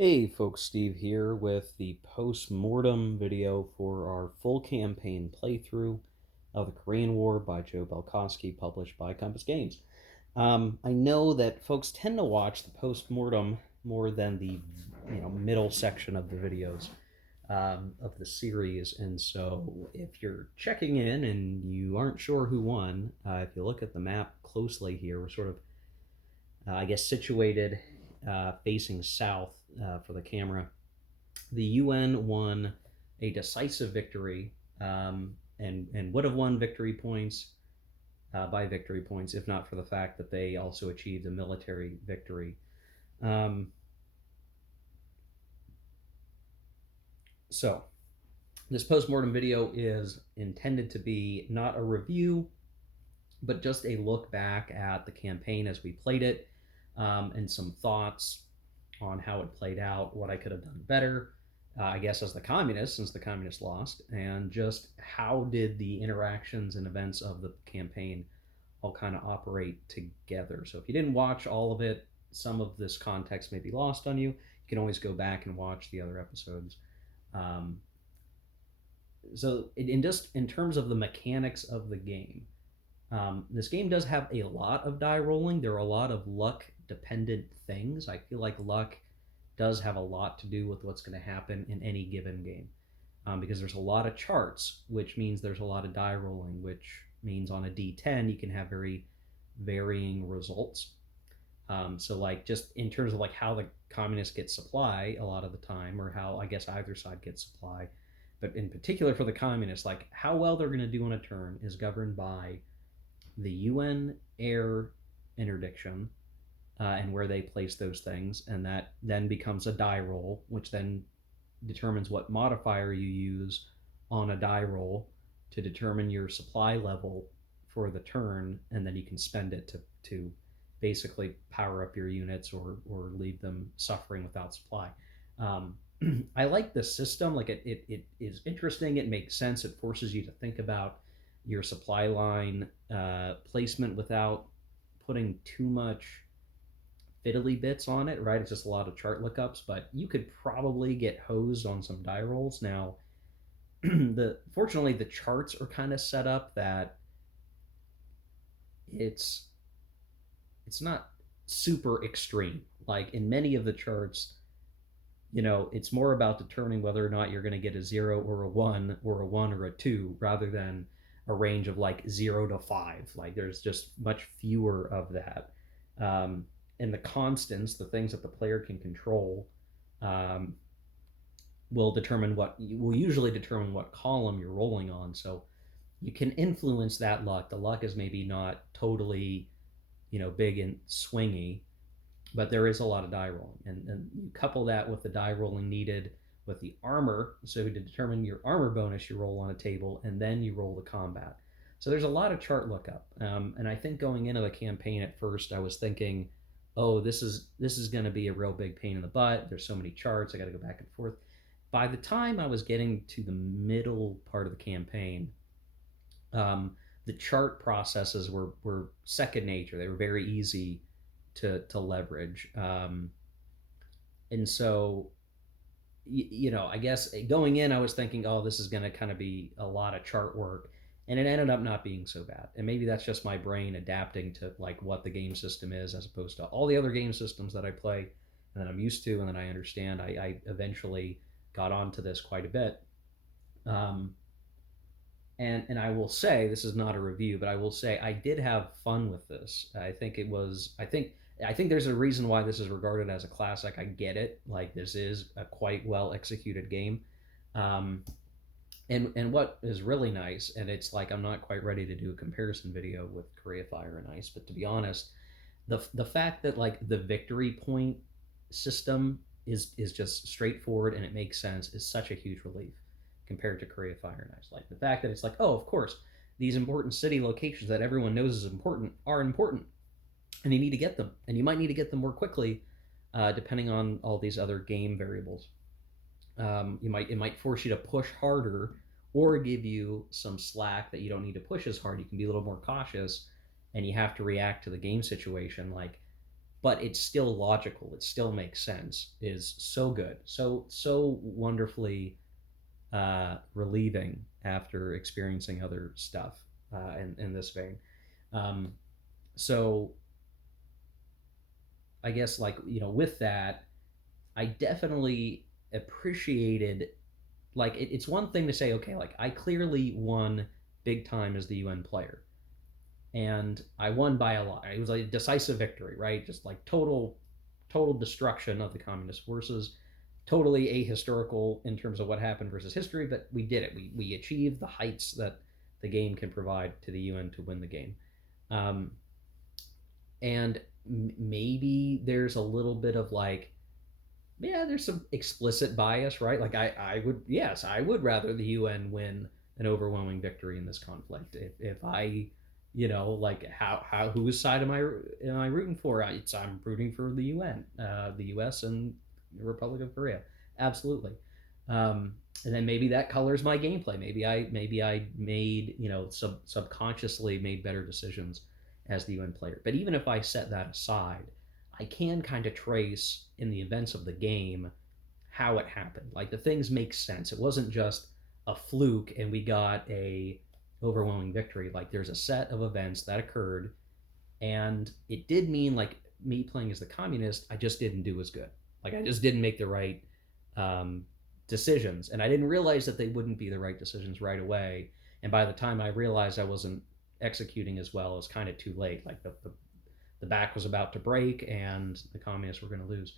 Hey folks, Steve here with the post-mortem video for our full campaign playthrough of the Korean War by Joe Belkowski, published by Compass Games. I know that folks tend to watch the post-mortem more than the middle section of the videos of the series, and so if you're checking in and you aren't sure who won, if you look at the map closely here, we're sort of I guess, situated facing south for the camera. The UN won a decisive victory and would have won victory points by victory points if not for the fact that they also achieved a military victory. Um, so, this post-mortem video is intended to be not a review, but just a look back at the campaign as we played it, and some thoughts on how it played out, what I could have done better, I guess, as the communist, since the communists lost, and just how did the interactions and events of the campaign all kind of operate together. So if you didn't watch all of it, some of this context may be lost on you. You can always go back and watch the other episodes. Um, just in terms of the mechanics of the game, this game does have a lot of die rolling. There are a lot of luck dependent things. I feel like luck does have a lot to do with what's going to happen in any given game, because there's a lot of charts, which means there's a lot of die rolling, which means on a d10 you can have very varying results. So like just in terms of like how the communists get supply a lot of the time, or how I guess either side gets supply, but in particular for the communists, like how well they're going to do on a turn is governed by the UN air interdiction, and where they place those things, and that then becomes a die roll, which then determines what modifier you use on a die roll to determine your supply level for the turn, and then you can spend it to basically power up your units or leave them suffering without supply. Um, I like the system. Like it is interesting. It makes sense. It forces you to think about your supply line placement without putting too much fiddly bits on it, right? It's just a lot of chart lookups, but you could probably get hosed on some die rolls. Now, fortunately the charts are kind of set up that it's it's not super extreme. Like in many of the charts, it's more about determining whether or not you're going to get a 0 or a 1 or a 1 or a 2 rather than a range of like 0 to 5. Like there's just much fewer of that. And the constants, the things that the player can control, um, will usually determine what column you're rolling on. So you can influence that luck. The luck is maybe not totally, big and swingy, but there is a lot of die rolling, and you couple that with the die rolling needed with the armor, so to determine your armor bonus, you roll on a table, and then you roll the combat. So there's a lot of chart lookup, and I think going into the campaign at first, I was thinking, oh, this is going to be a real big pain in the butt. There's so many charts, I got to go back and forth. By the time I was getting to the middle part of the campaign, the chart processes were second nature. They were very easy to leverage. And so, I guess going in, I was thinking, oh, this is going to kind of be a lot of chart work. And it ended up not being so bad. And maybe that's just my brain adapting to like what the game system is, as opposed to all the other game systems that I play and that I'm used to and that I understand. I eventually got onto this quite a bit. And I will say, this is not a review, but I will say I did have fun with this. I think there's a reason why this is regarded as a classic. I get it. Like this is a quite well executed game. Um, and what is really nice, and it's like I'm not quite ready to do a comparison video with Korea Fire and Ice, but to be honest, the fact that like the victory point system is just straightforward and it makes sense is such a huge relief compared to Korea Fire and Ice. Like the fact that it's like, oh, of course, these important city locations that everyone knows is important are important, and you need to get them, and you might need to get them more quickly, depending on all these other game variables. It might force you to push harder, or give you some slack that you don't need to push as hard. You can be a little more cautious, and you have to react to the game situation. Like but it's still logical. It still makes sense. Is so good, so wonderfully relieving after experiencing other stuff in this vein. Um, so I guess like with that, I definitely appreciated like it's one thing to say okay like I clearly won big time as the UN player and I won by a lot. It was a decisive victory, right? Just like total destruction of the communist forces. Totally ahistorical in terms of what happened versus history, but we did it. We achieved the heights that the game can provide to the UN to win the game. Um, and maybe there's a little bit of like yeah, there's some explicit bias, right? Like I would, yes, I would rather the UN win an overwhelming victory in this conflict. If I, like whose side am I rooting for? I'm rooting for the UN, the U.S. and the Republic of Korea, absolutely. And then maybe that colors my gameplay. Maybe I made subconsciously made better decisions as the UN player. But even if I set that aside, I can kind of trace in the events of the game how it happened. Like the things make sense. It wasn't just a fluke and we got a overwhelming victory. Like there's a set of events that occurred and it did mean like me playing as the communist, I just didn't do as good. Like I just didn't make the right um, decisions, and I didn't realize that they wouldn't be the right decisions right away. And by the time I realized I wasn't executing as well, it was kind of too late. Like the back was about to break, and the communists were going to lose.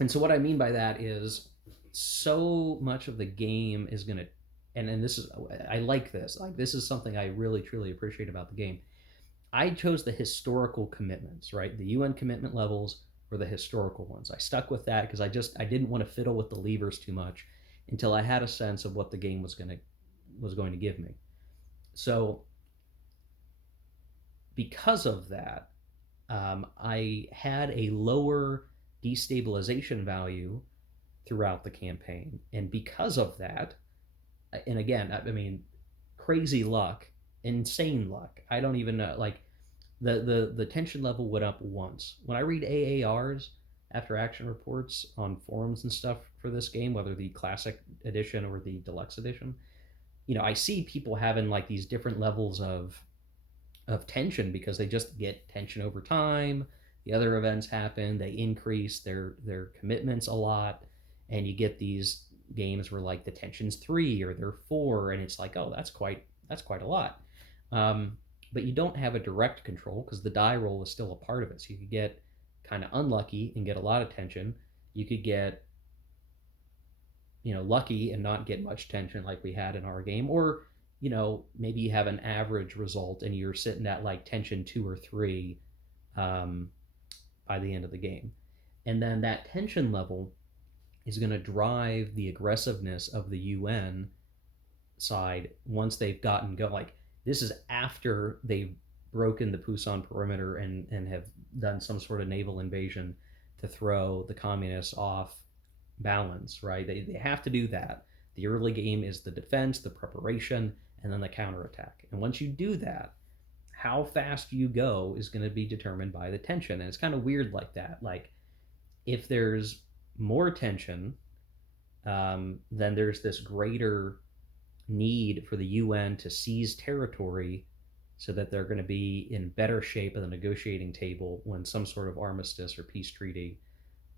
And so what I mean by that is so much of the game is going to and this is I like this. Like this is something I really truly appreciate about the game. I chose the historical commitments, right? The UN commitment levels were the historical ones. I stuck with that because I didn't want to fiddle with the levers too much until I had a sense of what the game was going to give me. So because of that, I had a lower destabilization value throughout the campaign, and because of that, and again, I mean, crazy luck, insane luck. I don't even know. Like the tension level went up once. When I read AARs, after action reports on forums and stuff for this game, whether the classic edition or the deluxe edition, I see people having like these different levels of tension because they just get tension over time. The other events happen, they increase their commitments a lot, and you get these games where like the tension's 3 or they're 4, and it's like, oh, that's quite a lot. But you don't have a direct control because the die roll is still a part of it. So you could get kind of unlucky and get a lot of tension. You could get lucky and not get much tension like we had in our game, or maybe you have an average result and you're sitting at like tension 2 or 3 um, by the end of the game. And then that tension level is going to drive the aggressiveness of the UN side once they've gotten go. Like this is after they've broken the Pusan perimeter and have done some sort of naval invasion to throw the communists off balance, right? They have to do that. The early game is the defense, the preparation, and then the counterattack. And once you do that, how fast you go is going to be determined by the tension. And it's kind of weird like that. Like if there's more tension, then there's this greater need for the UN to seize territory so that they're going to be in better shape at the negotiating table when some sort of armistice or peace treaty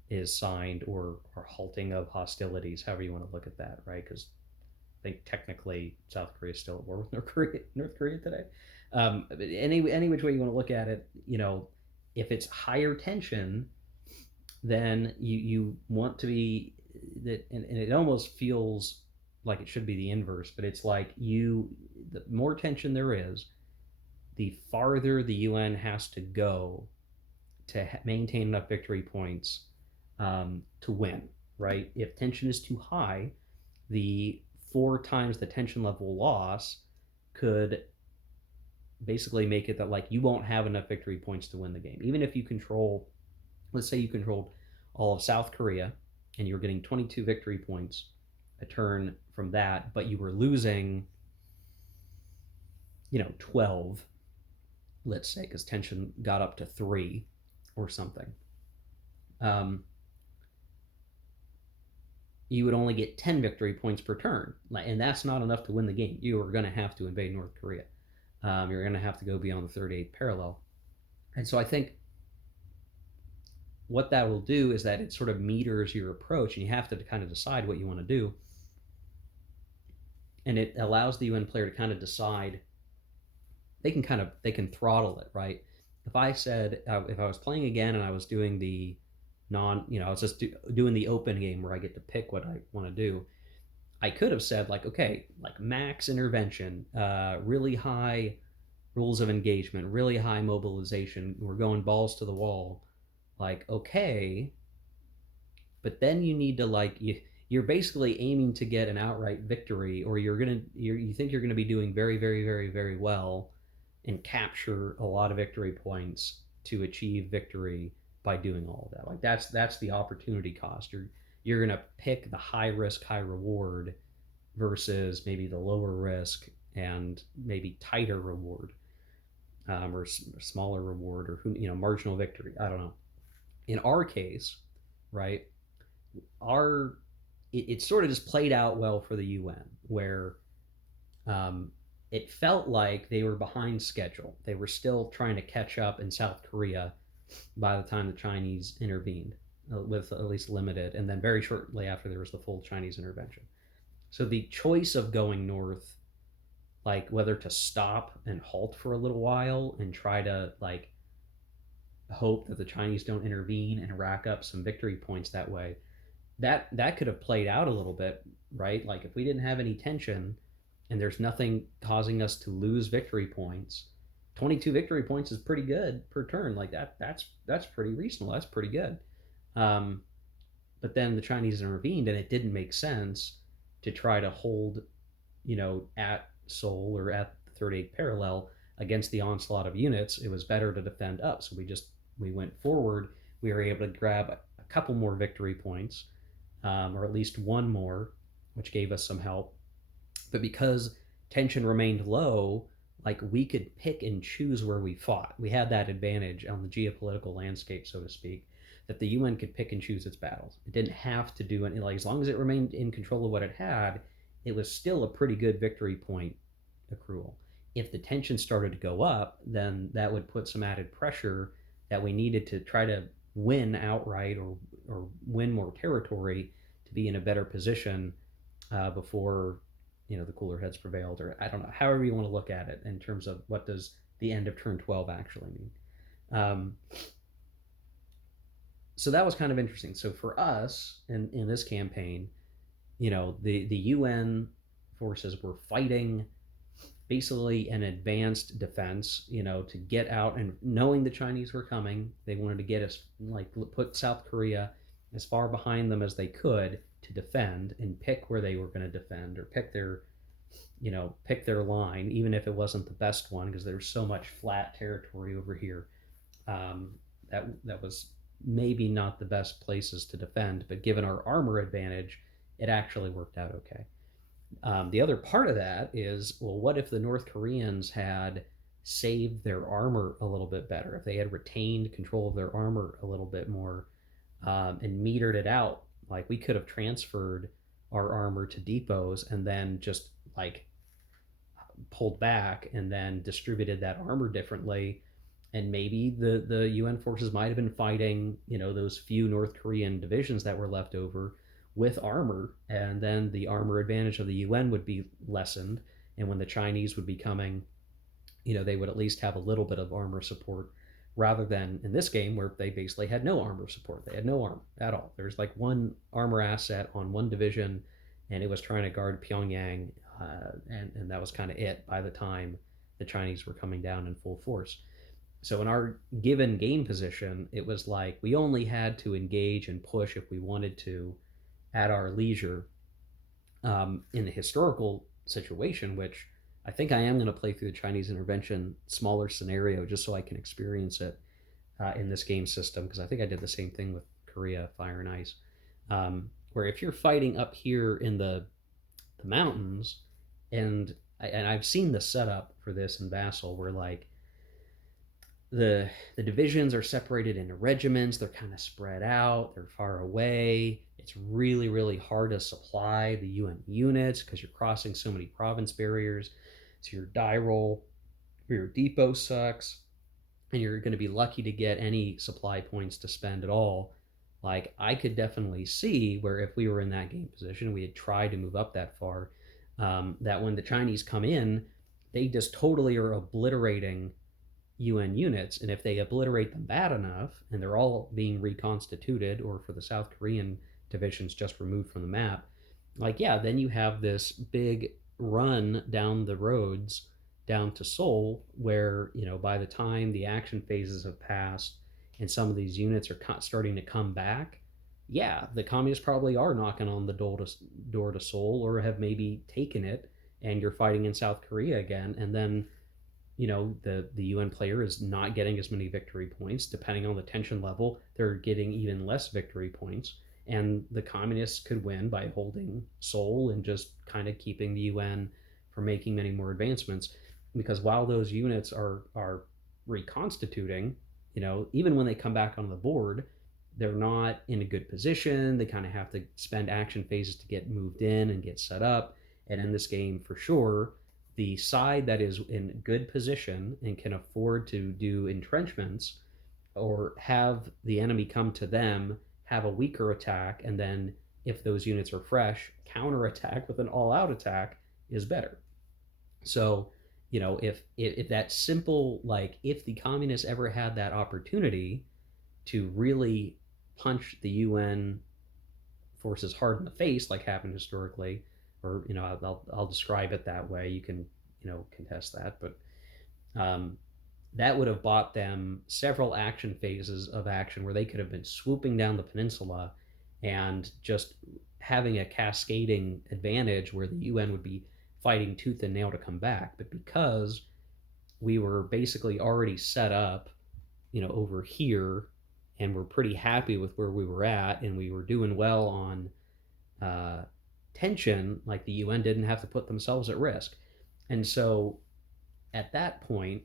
is signed, or halting of hostilities, however you want to look at that, right? Because I think technically South Korea is still at war with North Korea today. Any which way you want to look at it, if it's higher tension, then you want to be that, and it almost feels like it should be the inverse, but it's like the more tension there is, the farther the UN has to go to maintain enough victory points to win, right? If tension is too high, the 4 times the tension level loss could basically make it that like you won't have enough victory points to win the game. Even if you control, let's say you controlled all of South Korea and you were getting 22 victory points a turn from that, but you were losing 12, let's say, because tension got up to 3, or something, um, you would only get 10 victory points per turn. And that's not enough to win the game. You are going to have to invade North Korea. You're going to have to go beyond the 38th parallel. And so I think what that will do is that it sort of meters your approach, and you have to kind of decide what you want to do. And it allows the UN player to kind of decide. They can throttle it, right? If I said if I was playing again and I was doing the I was just doing the open game where I get to pick what I want to do. I could have said like, okay, like max intervention, really high rules of engagement, really high mobilization. We're going balls to the wall. Like, okay, but then you need to you're basically aiming to get an outright victory, or you think you're gonna be doing very, very, very, very well and capture a lot of victory points to achieve victory by doing all of that. Like that's the opportunity cost. You're gonna pick the high risk, high reward versus maybe the lower risk and maybe tighter reward, or smaller reward, or marginal victory. I don't know. In our case, right, our it sort of just played out well for the UN, where um, it felt like they were behind schedule. They were still trying to catch up in South Korea by the time the Chinese intervened, with at least limited, and then very shortly after there was the full Chinese intervention. So the choice of going north, like whether to stop and halt for a little while and try to like hope that the Chinese don't intervene and rack up some victory points that way, that could have played out a little bit, right? Like if we didn't have any tension and there's nothing causing us to lose victory points, 22 victory points is pretty good per turn. Like that's pretty reasonable. That's pretty good. Um, but then the Chinese intervened, and it didn't make sense to try to hold, at Seoul or at the 38th parallel against the onslaught of units. It was better to defend up. So we went forward. We were able to grab a couple more victory points, or at least one more, which gave us some help. But because tension remained low, like we could pick and choose where we fought. We had that advantage on the geopolitical landscape, so to speak, that the UN could pick and choose its battles. It didn't have to do anything. Like as long as it remained in control of what it had, it was still a pretty good victory point accrual. If the tension started to go up, then that would put some added pressure that we needed to try to win outright, or win more territory to be in a better position before the cooler heads prevailed, or I don't know, however you want to look at it in terms of what does the end of turn 12 actually mean. So that was kind of interesting. So for us in this campaign, the UN forces were fighting basically an advanced defense, to get out, and knowing the Chinese were coming, they wanted to get us, like, put South Korea as far behind them as they could to defend, and pick where they were going to defend, or pick their line, even if it wasn't the best one, because there's so much flat territory over here. That was maybe not the best places to defend, but given our armor advantage, it actually worked out okay. The other part of that is, well, what if the North Koreans had saved their armor a little bit better? If they had retained control of their armor a little bit more, and metered it out, like we could have transferred our armor to depots and then just like pulled back and then distributed that armor differently. And maybe the UN forces might have been fighting, those few North Korean divisions that were left over with armor, and then the armor advantage of the UN would be lessened. And when the Chinese would be coming, they would at least have a little bit of armor support, rather than in this game where they basically had no armor support. They had no armor at all. There's like one armor asset on one division, and it was trying to guard Pyongyang, and that was kind of it by the time the Chinese were coming down in full force. So in our given game position, it was like we only had to engage and push if we wanted to at our leisure. In the historical situation, which I think I am going to play through the Chinese intervention smaller scenario just so I can experience it in this game system, because I think I did the same thing with Korea Fire and Ice, where if you're fighting up here in the mountains, and I've seen the setup for this in Vassal, where like the divisions are separated into regiments. They're kind of spread out. They're far away. It's really, really hard to supply the UN units because you're crossing so many province barriers. So your die roll for your depot sucks, and you're going to be lucky to get any supply points to spend at all. Like, I could definitely see where if we were in that game position, we had tried to move up that far, that when the Chinese come in, they just totally are obliterating UN units. And if they obliterate them bad enough and they're all being reconstituted, or for the South Korean divisions just removed from the map, like, yeah, then you have this big run down the roads down to Seoul, where, by the time the action phases have passed and some of these units are starting to come back, yeah, the communists probably are knocking on the door to Seoul, or have maybe taken it, and you're fighting in South Korea again. And then the UN player is not getting as many victory points. Depending on the tension level, they're getting even less victory points, and the communists could win by holding Seoul and just kind of keeping the UN from making many more advancements. Because while those units are reconstituting, even when they come back on the board, they're not in a good position. They kind of have to spend action phases to get moved in and get set up. And in this game, for sure, the side that is in good position and can afford to do entrenchments, or have the enemy come to them, have a weaker attack, and then, if those units are fresh, counterattack with an all-out attack, is better. So, if that simple, like, if the communists ever had that opportunity to really punch the UN forces hard in the face, like happened historically, or I'll describe it that way. You can contest that, but that would have bought them several action phases of action where they could have been swooping down the peninsula and just having a cascading advantage where the UN would be fighting tooth and nail to come back. But because we were basically already set up, over here, and we're pretty happy with where we were at, and we were doing well on tension, like, the UN didn't have to put themselves at risk. And so at that point,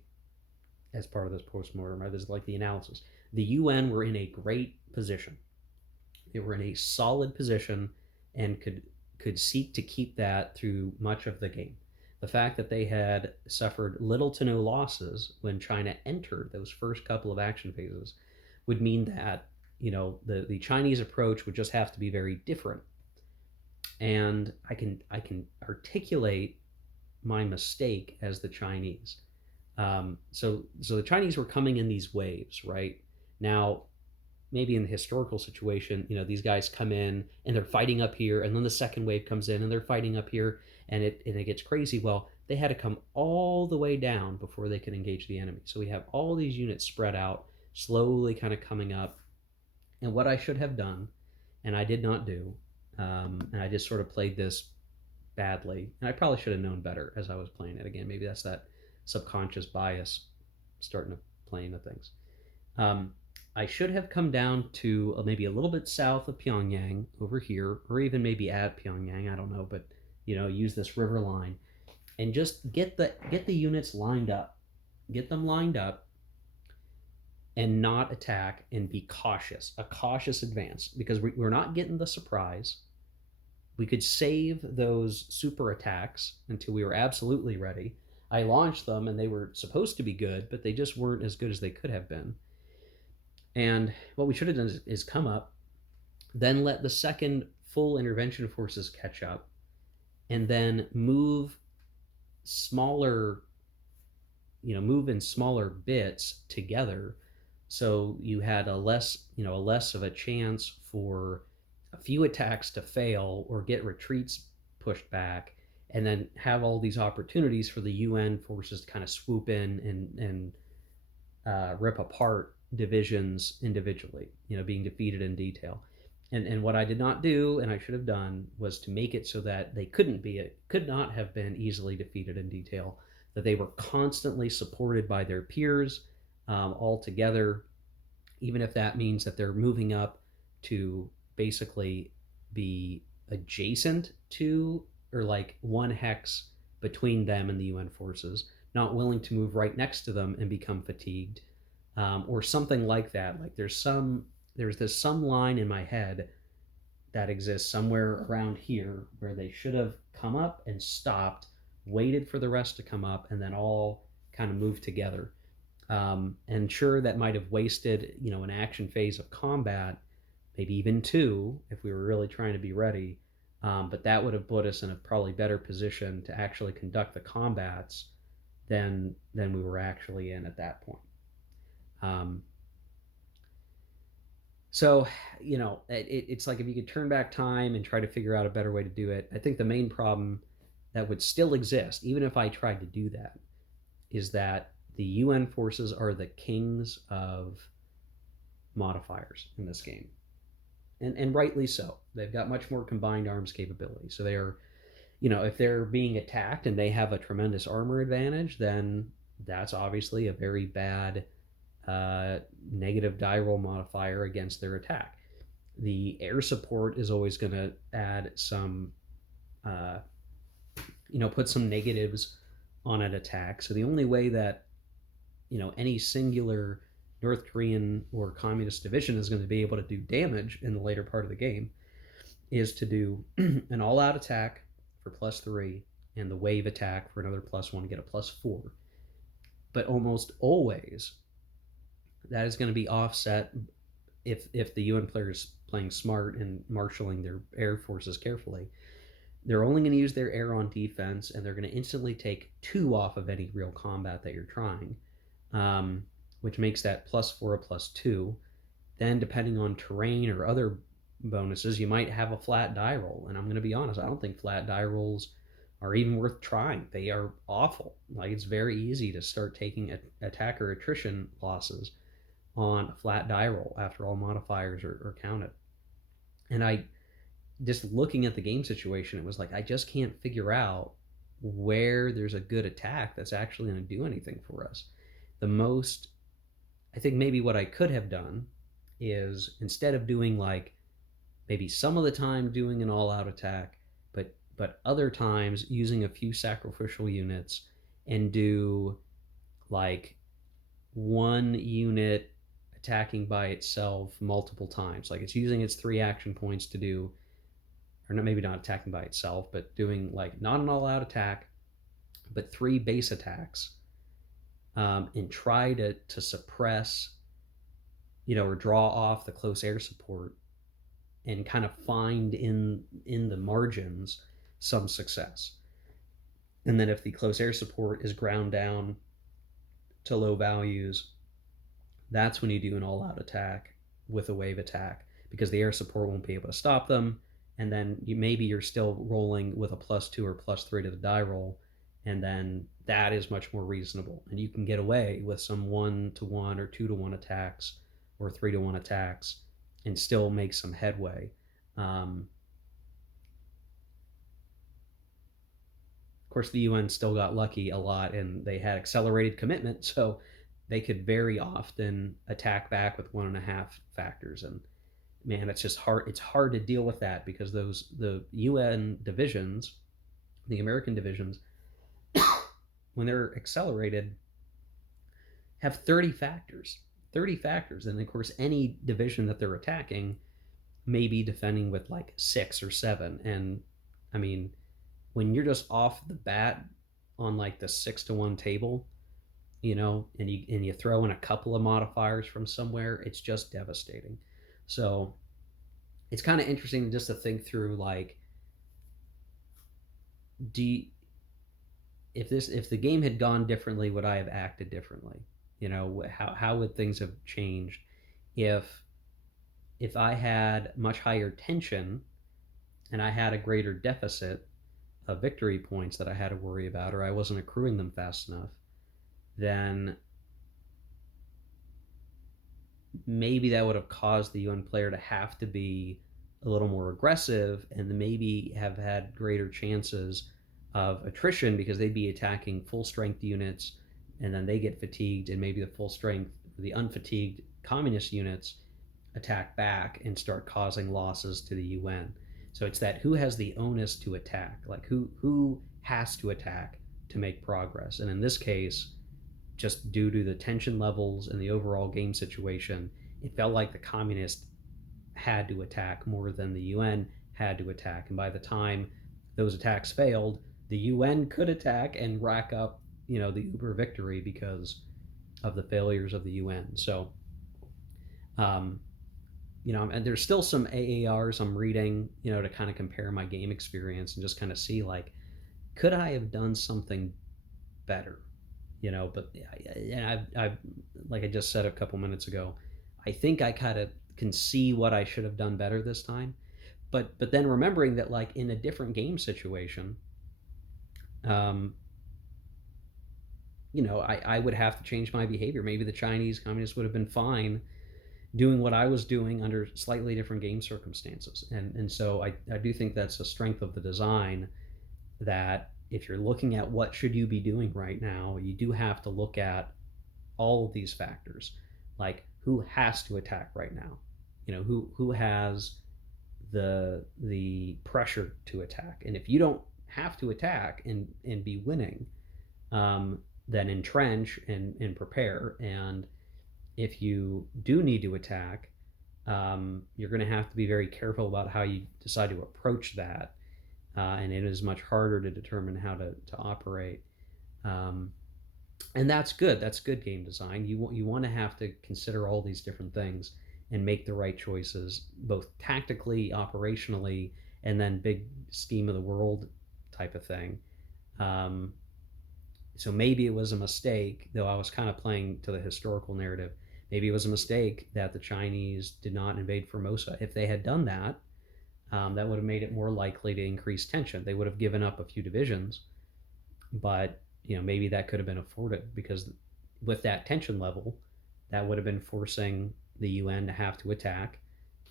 as part of this post-mortem, right, this is like the analysis, the UN were in a great position. They were in a solid position and could seek to keep that through much of the game. The fact that they had suffered little to no losses when China entered those first couple of action phases would mean that the Chinese approach would just have to be very different. And I can articulate my mistake as the Chinese. So the Chinese were coming in these waves, right? Now, maybe in the historical situation, these guys come in and they're fighting up here, and then the second wave comes in and they're fighting up here, and it gets crazy. Well, they had to come all the way down before they could engage the enemy. So we have all these units spread out, slowly kind of coming up. And what I should have done, and I did not do, and I just sort of played this badly, and I probably should have known better as I was playing it again. Maybe that's that subconscious bias starting to play into things. I should have come down to maybe a little bit south of Pyongyang over here, or even maybe at Pyongyang, I don't know, but use this river line and just get the units lined up, get them lined up, and not attack, and be cautious, a cautious advance, because we're not getting the surprise. We could save those super attacks until we were absolutely ready. I launched them and they were supposed to be good, but they just weren't as good as they could have been. And what we should have done is come up, then let the second full intervention forces catch up, and then move in smaller bits together, so you had a less of a chance for a few attacks to fail or get retreats pushed back, and then have all these opportunities for the UN forces to kind of swoop in and rip apart divisions individually, being defeated in detail. And what I did not do, and I should have done, was to make it so that they could not have been easily defeated in detail, that they were constantly supported by their peers, all together, even if that means that they're moving up to basically be adjacent to, or like one hex between them and the UN forces, not willing to move right next to them and become fatigued. or something like that. Like there's this some line in my head that exists somewhere around here where they should have come up and stopped, waited for the rest to come up, and then all kind of moved together. And sure, that might have wasted, an action phase of combat, maybe even two, if we were really trying to be ready. But that would have put us in a probably better position to actually conduct the combats than we were actually in at that point. Um, so, it's like if you could turn back time and try to figure out a better way to do it. I think the main problem that would still exist, even if I tried to do that, is that the UN forces are the kings of modifiers in this game. And rightly so. They've got much more combined arms capability. So they are, if they're being attacked and they have a tremendous armor advantage, then that's obviously a very bad negative die roll modifier against their attack. The air support is always going to add some, put some negatives on an attack. So the only way that, any singular North Korean or communist division is going to be able to do damage in the later part of the game is to do an all-out attack for +3 and the wave attack for another +1 to get a +4. But almost always that is going to be offset if the UN player is playing smart and marshaling their air forces carefully. They're only going to use their air on defense, and they're going to instantly take 2 off of any real combat that you're trying, which makes that +4 a +2. Then, depending on terrain or other bonuses, you might have a flat die roll. And I'm going to be honest, I don't think flat die rolls are even worth trying. They are awful. Like, it's very easy to start taking attacker attrition losses on a flat die roll after all modifiers are counted. And I just looking at the game situation, it was like I just can't figure out where there's a good attack that's actually going to do anything for us. The most, I think maybe what I could have done is instead of doing like maybe some of the time doing an all-out attack, but other times using a few sacrificial units and do like one unit attacking by itself multiple times. Like it's using its 3 action points to do, or maybe not attacking by itself, but doing like not an all-out attack, but 3 base attacks, and try to suppress, or draw off the close air support, and kind of find in the margins some success. And then if the close air support is ground down to low values, that's when you do an all-out attack with a wave attack, because the air support won't be able to stop them. And then you're still rolling with a +2 or +3 to the die roll, and then that is much more reasonable. And you can get away with some 1-to-1 or 2-to-1 attacks or 3-to-1 attacks and still make some headway. Of course, the UN still got lucky a lot, and they had accelerated commitment, so they could very often attack back with 1.5 factors. And man, it's just hard. It's hard to deal with that because the UN divisions, the American divisions, when they're accelerated, have 30 factors. 30 factors. And of course, any division that they're attacking may be defending with like 6 or 7. And I mean, when you're just off the bat on like the 6-to-1 table, and you throw in a couple of modifiers from somewhere, it's just devastating. So it's kind of interesting just to think through, like, if the game had gone differently, would I have acted differently? How would things have changed if I had much higher tension and I had a greater deficit of victory points that I had to worry about, or I wasn't accruing them fast enough? Then maybe that would have caused the UN player to have to be a little more aggressive, and maybe have had greater chances of attrition because they'd be attacking full strength units, and then they get fatigued, and maybe the full strength, the unfatigued communist units attack back and start causing losses to the UN. So it's that who has the onus to attack, like who has to attack to make progress. And in this case, just due to the tension levels and the overall game situation, it felt like the communists had to attack more than the UN had to attack. And by the time those attacks failed, the UN could attack and rack up, the uber victory because of the failures of the UN. So, um, and there's still some AARs I'm reading, to kind of compare my game experience and just kind of see like, could I have done something better? But and I've like I just said a couple minutes ago, I think I kind of can see what I should have done better this time. But then remembering that like in a different game situation, um, I would have to change my behavior. Maybe the Chinese communists would have been fine doing what I was doing under slightly different game circumstances. And so I do think that's a strength of the design, that if you're looking at what should you be doing right now, you do have to look at all of these factors, like who has to attack right now, who has the pressure to attack, and if you don't have to attack and be winning, then entrench and prepare. And if you do need to attack, you're going to have to be very careful about how you decide to approach that, and it is much harder to determine how to operate. Um, and that's good. That's good game design. You want to have to consider all these different things and make the right choices, both tactically, operationally, and then big scheme of the world type of thing. Um, so maybe it was a mistake, though I was kind of playing to the historical narrative. Maybe it was a mistake that the Chinese did not invade Formosa. If they had done that, that would have made it more likely to increase tension. They would have given up a few divisions, but maybe that could have been afforded, because with that tension level, that would have been forcing the UN to have to attack,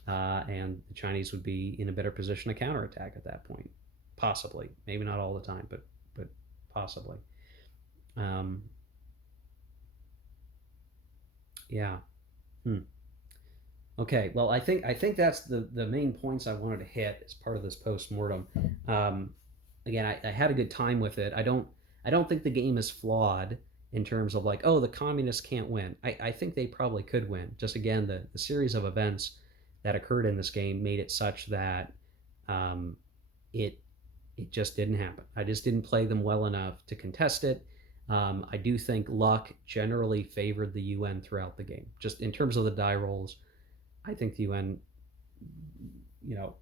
and the Chinese would be in a better position to counterattack at that point, possibly. Maybe not all the time, but possibly. Um, yeah. Hmm. Okay. Well, I think that's the main points I wanted to hit as part of this post-mortem. Um, Again, I had a good time with it. I don't think the game is flawed in terms of like, oh, the communists can't win. I think they probably could win. Just again, the series of events that occurred in this game made it such that, um, it it just didn't happen. I just didn't play them well enough to contest it. I do think luck generally favored the UN throughout the game. Just in terms of the die rolls, I think the UN,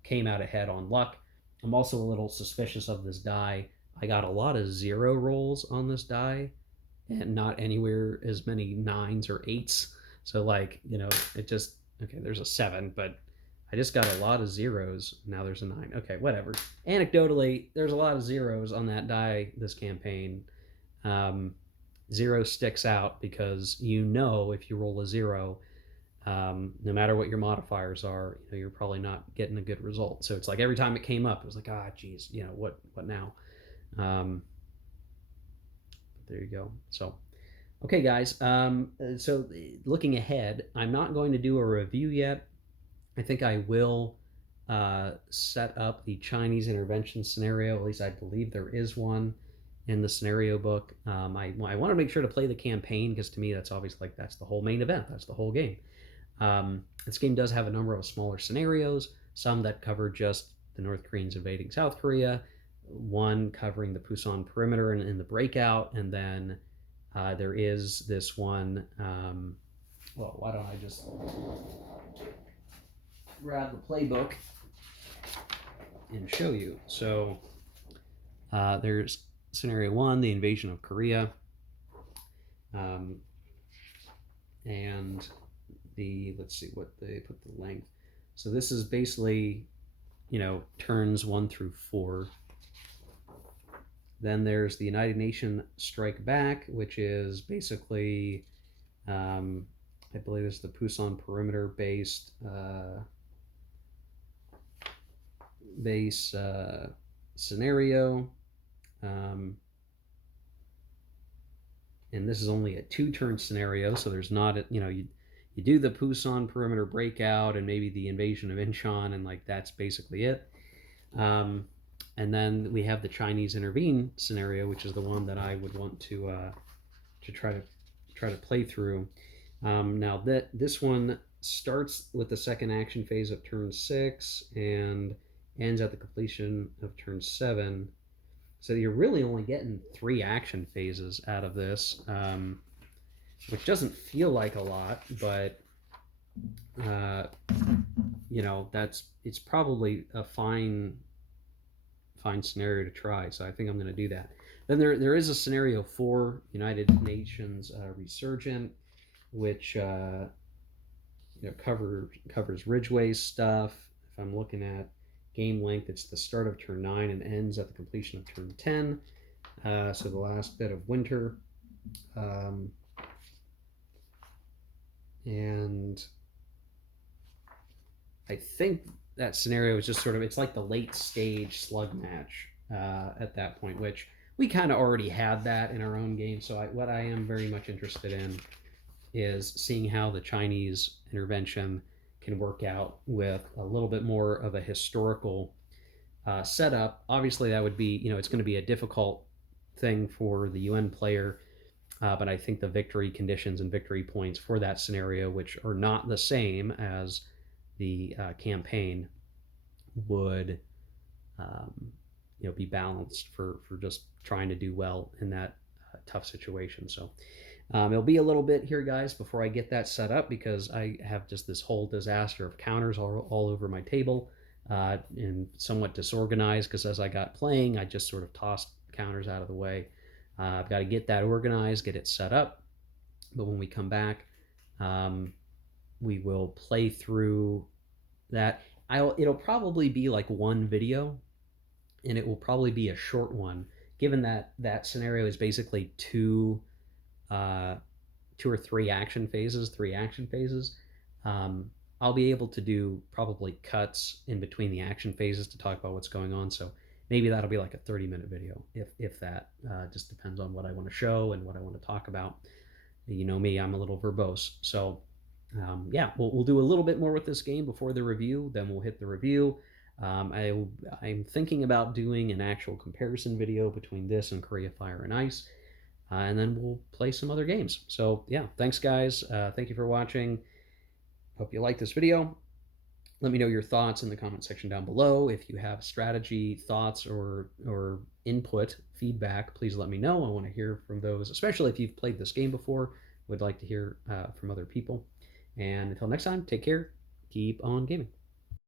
came out ahead on luck. I'm also a little suspicious of this die. I got a lot of 0 rolls on this die, and not anywhere as many 9s or 8s. So like, it just, okay, there's a 7, but I just got a lot of 0s. Now there's a 9. Okay, whatever. Anecdotally, there's a lot of 0s on that die this campaign. Um, 0 sticks out because if you roll a 0, no matter what your modifiers are, you're probably not getting a good result. So it's like every time it came up, it was like, geez, what now? Um, there you go. So, okay, guys. So looking ahead, I'm not going to do a review yet. I think I will set up the Chinese intervention scenario. At least I believe there is one in the scenario book. I want to make sure to play the campaign, because to me that's obviously like that's the whole main event. That's the whole game. This game does have a number of smaller scenarios, some that cover just the North Koreans invading South Korea, one covering the Pusan perimeter and the breakout, and then there is this one. Well, why don't I just grab the playbook and show you? So there's scenario 1, the invasion of Korea, and let's see what they put the length. So this is basically, turns 1 through 4. Then there's the United Nations Strike Back, which is basically, I believe it's the Pusan perimeter based scenario. And this is only a 2-turn scenario, so there's not, you do the Pusan perimeter breakout and maybe the invasion of Incheon, and like that's basically it. And then we have the Chinese intervene scenario, which is the one that I would want to try to try to play through. Now that this one starts with the second action phase of turn 6 and ends at the completion of turn 7. So you're really only getting 3 action phases out of this, which doesn't feel like a lot, but uh, it's probably a fine scenario to try. So I think I'm going to do that. Then there is a scenario for United Nations Resurgent, which covers Ridgeway's stuff. If I'm looking at game length, it's the start of turn 9 and ends at the completion of turn 10. So the last bit of winter. And I think that scenario is just sort of, it's like the late stage slug match at that point, which we kind of already had that in our own game. So what I am very much interested in is seeing how the Chinese intervention can work out with a little bit more of a historical setup. Obviously, that would be, it's going to be a difficult thing for the UN player, but I think the victory conditions and victory points for that scenario, which are not the same as the campaign, would be balanced for just trying to do well in that tough situation. So it'll be a little bit here, guys, before I get that set up, because I have just this whole disaster of counters all over my table and somewhat disorganized, because as I got playing, I just sort of tossed counters out of the way. I've got to get that organized, get it set up. But when we come back, we will play through that. It'll probably be like one video, and it will probably be a short one, given that scenario is basically two or three action phases. I'll be able to do probably cuts in between the action phases to talk about what's going on. So maybe that'll be like a 30-minute video, if that. Just depends on what I want to show and what I want to talk about. You know me, I'm a little verbose. So yeah, we'll do a little bit more with this game before the review. Then we'll hit the review. I'm thinking about doing an actual comparison video between this and Korea Fire and Ice. And then we'll play some other games. So yeah, thanks guys. Thank you for watching. Hope you like this video. Let me know your thoughts in the comment section down below. If you have strategy, thoughts, or input, feedback, please let me know. I want to hear from those, especially if you've played this game before. Would like to hear from other people. And until next time, take care. Keep on gaming.